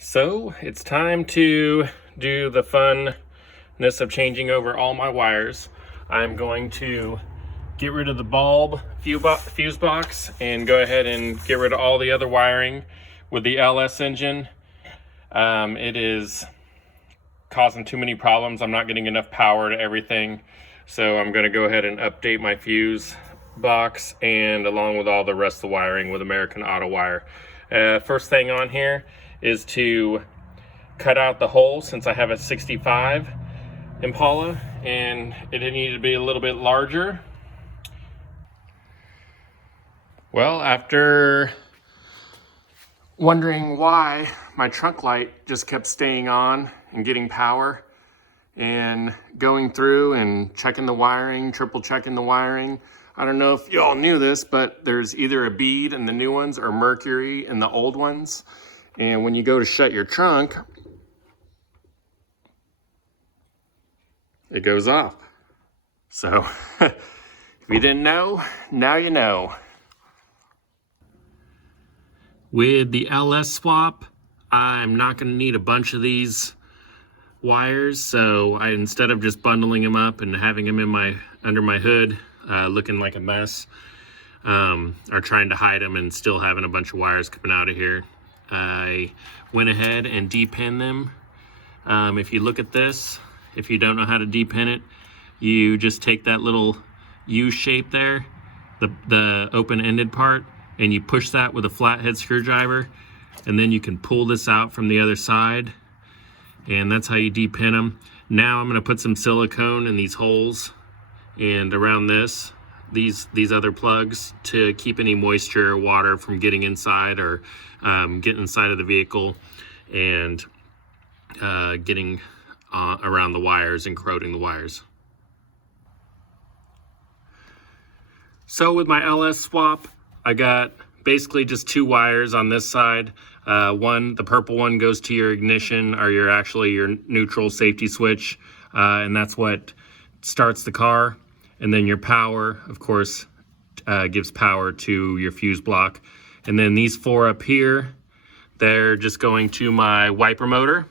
So it's time to do the funness of changing over all my wires. I'm going to get rid of the bulb fuse box and go ahead and get rid of all the other wiring with the LS engine. It is causing too many problems. I'm not getting enough power to everything. So I'm going to go ahead and update my fuse box and along with all the rest of the wiring with American Auto Wire. First thing on here is to cut out the hole since I have a 65 Impala and it needed to be a little bit larger. Well, after wondering why my trunk light just kept staying on and getting power and going through and checking the wiring, triple checking the wiring. I don't know if you all knew this, but there's either a bead in the new ones or mercury in the old ones. And when you go to shut your trunk, it goes off. So if you didn't know, now you know. With the LS swap, I'm not going to need a bunch of these wires, so instead of just bundling them up and having them in under my hood looking like a mess, or trying to hide them and still having a bunch of wires coming out of here, I went ahead and depinned them. If you look at this, if you don't know how to depin it, you just take that little U shape there, the open-ended part, and you push that with a flathead screwdriver, and then you can pull this out from the other side, and that's how you depin them. Now I'm going to put some silicone in these holes and around these other plugs to keep any moisture or water from getting inside or getting inside of the vehicle and getting around the wires and corroding the wires. So with my LS swap, I got basically just two wires on this side. The purple one goes to your ignition or your neutral safety switch, and that's what starts the car. And then your power, of course, gives power to your fuse block. And then these four up here, they're just going to my wiper motor.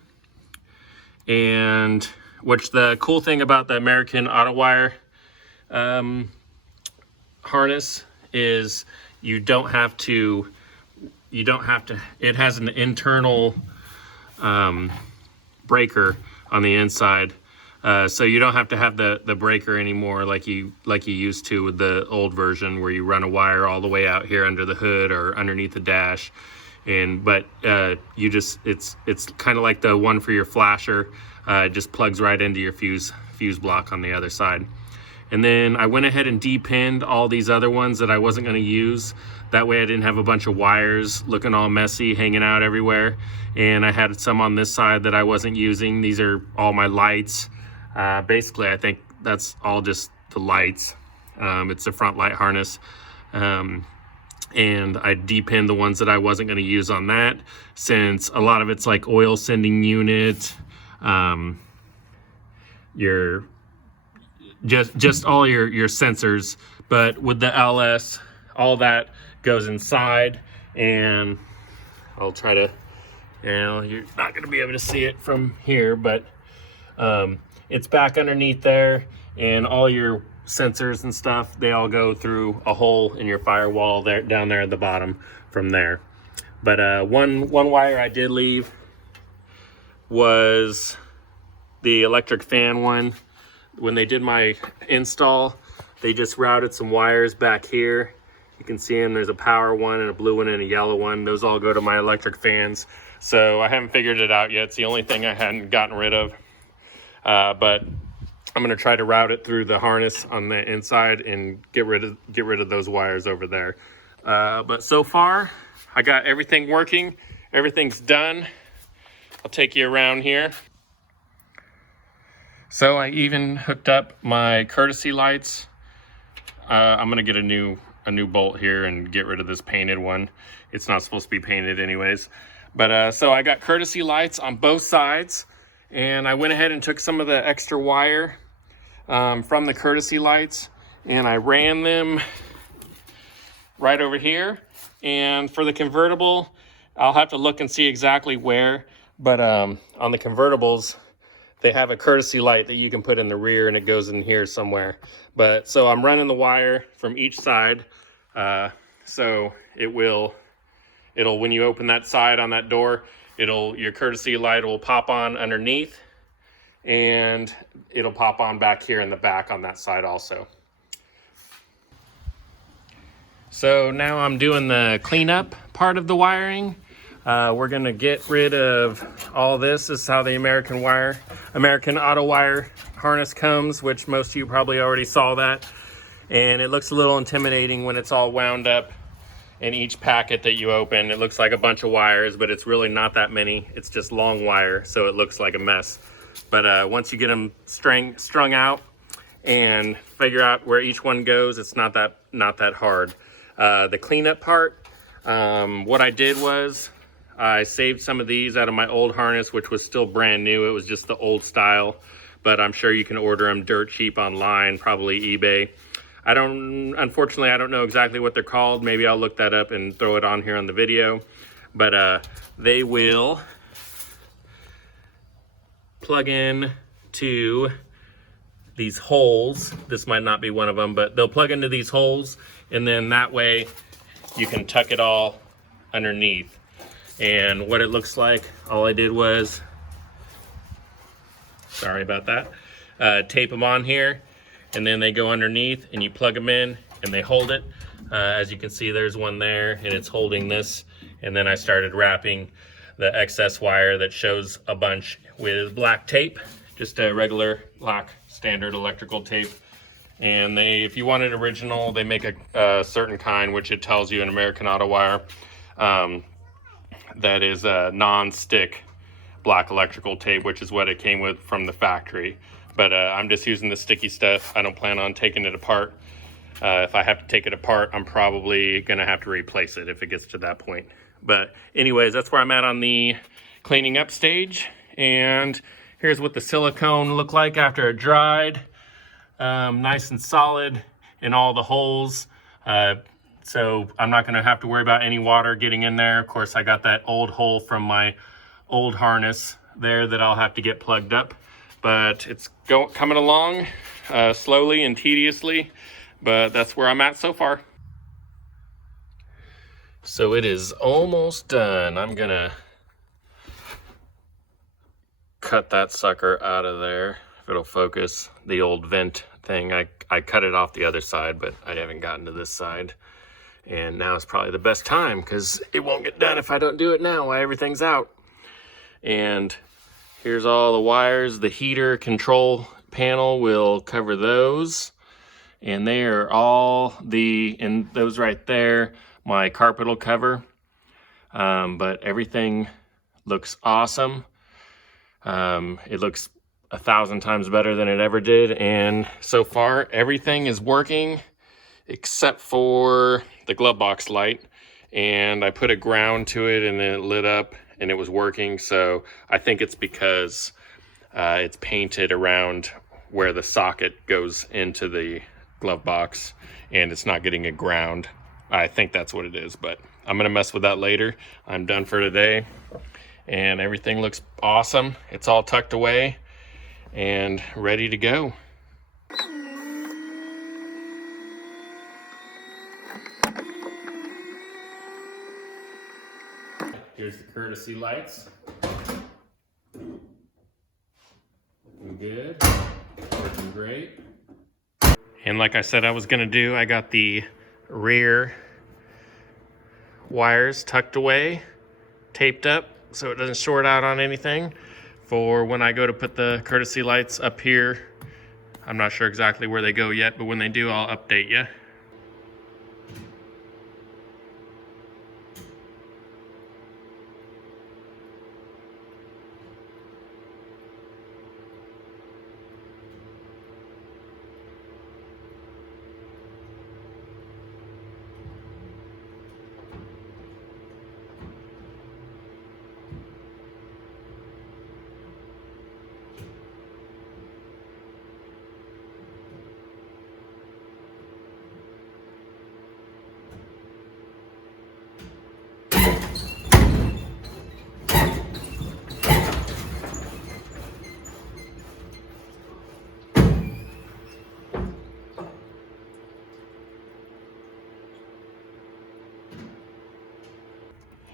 And which the cool thing about the American Auto Wire harness is it has an internal breaker on the inside. So you don't have to have the breaker anymore like you used to with the old version where you run a wire all the way out here under the hood or underneath the dash. But it's kind of like the one for your flasher. It just plugs right into your fuse block on the other side. And then I went ahead and depinned all these other ones that I wasn't going to use. That way I didn't have a bunch of wires looking all messy, hanging out everywhere. And I had some on this side that I wasn't using. These are all my lights. Basically, I think that's all just the lights. It's the front light harness. And I depinned the ones that I wasn't going to use on that, since a lot of it's like oil sending unit, just all your sensors. But with the LS, all that goes inside, and I'll try to, you're not going to be able to see it from here, but it's back underneath there, and all your sensors and stuff, they all go through a hole in your firewall there, down there at the bottom from there. But one wire I did leave was the electric fan one. When they did my install, they just routed some wires back here. You can see them. There's a power one and a blue one and a yellow one. Those all go to my electric fans. So I haven't figured it out yet. It's the only thing I hadn't gotten rid of. But I'm going to try to route it through the harness on the inside and get rid of those wires over there. But so far, I got everything working. Everything's done. I'll take you around here. So I even hooked up my courtesy lights. I'm going to get a new bolt here and get rid of this painted one. It's not supposed to be painted anyways. But so I got courtesy lights on both sides. And I went ahead and took some of the extra wire from the courtesy lights, and I ran them right over here. And for the convertible, I'll have to look and see exactly where, but on the convertibles, they have a courtesy light that you can put in the rear and it goes in here somewhere. But so I'm running the wire from each side. So it'll, when you open that side on that door, your courtesy light will pop on underneath, and it'll pop on back here in the back on that side also. So now I'm doing the cleanup part of the wiring. We're gonna get rid of all this. This is how the American Auto Wire harness comes, which most of you probably already saw that. And it looks a little intimidating when it's all wound up in each packet that you open. It looks like a bunch of wires, but it's really not that many. It's just long wire, so it looks like a mess. But once you get them strung out and figure out where each one goes, it's not that hard. The cleanup part, what I did was I saved some of these out of my old harness, which was still brand new. It was just the old style, but I'm sure you can order them dirt cheap online, probably eBay. Unfortunately, I don't know exactly what they're called. Maybe I'll look that up and throw it on here on the video. But they will plug in to these holes. This might not be one of them, but they'll plug into these holes, and then that way you can tuck it all underneath. And what it looks like, all I did was, sorry about that, tape them on here, and then they go underneath and you plug them in and they hold it. As you can see, there's one there and it's holding this. And then I started wrapping the excess wire that shows a bunch with black tape, just a regular black standard electrical tape. And if you want it original, they make a certain kind, which it tells you in American Auto Wire, that is a non-stick black electrical tape, which is what it came with from the factory. But I'm just using the sticky stuff. I don't plan on taking it apart. If I have to take it apart, I'm probably gonna have to replace it if it gets to that point. But anyways, that's where I'm at on the cleaning up stage. And here's what the silicone looked like after it dried. Nice and solid in all the holes. So I'm not gonna have to worry about any water getting in there. Of course, I got that old hole from my old harness there that I'll have to get plugged up. But it's coming along slowly and tediously, but that's where I'm at so far. So it is almost done. I'm gonna cut that sucker out of there, if it'll focus. The old vent thing, I cut it off the other side, but I haven't gotten to this side. And now is probably the best time, because it won't get done if I don't do it now while everything's out. And here's all the wires. The heater control panel will cover those. And they are all and those right there, my carpet will cover. But everything looks awesome. It looks 1,000 times better than it ever did. And so far, everything is working except for the glove box light. And I put a ground to it and then it lit up and it was working. So I think it's because it's painted around where the socket goes into the glove box and it's not getting a ground. I think that's what it is, but I'm gonna mess with that later. I'm done for today and everything looks awesome. It's all tucked away and ready to go. Here's the courtesy lights. Looking good, working great. And like I said I was gonna do, I got the rear wires tucked away, taped up so it doesn't short out on anything for when I go to put the courtesy lights up here. I'm not sure exactly where they go yet, but when they do, I'll update you.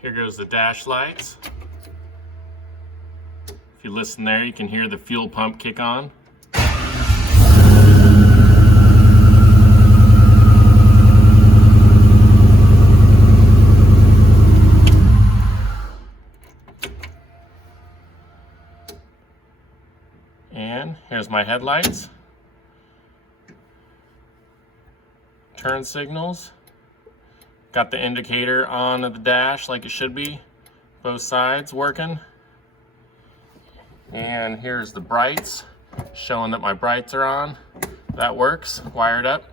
Here goes the dash lights. If you listen there, you can hear the fuel pump kick on. And here's my headlights. Turn signals. Got the indicator on the dash like it should be. Both sides working. And here's the brights, showing that my brights are on. That works, wired up.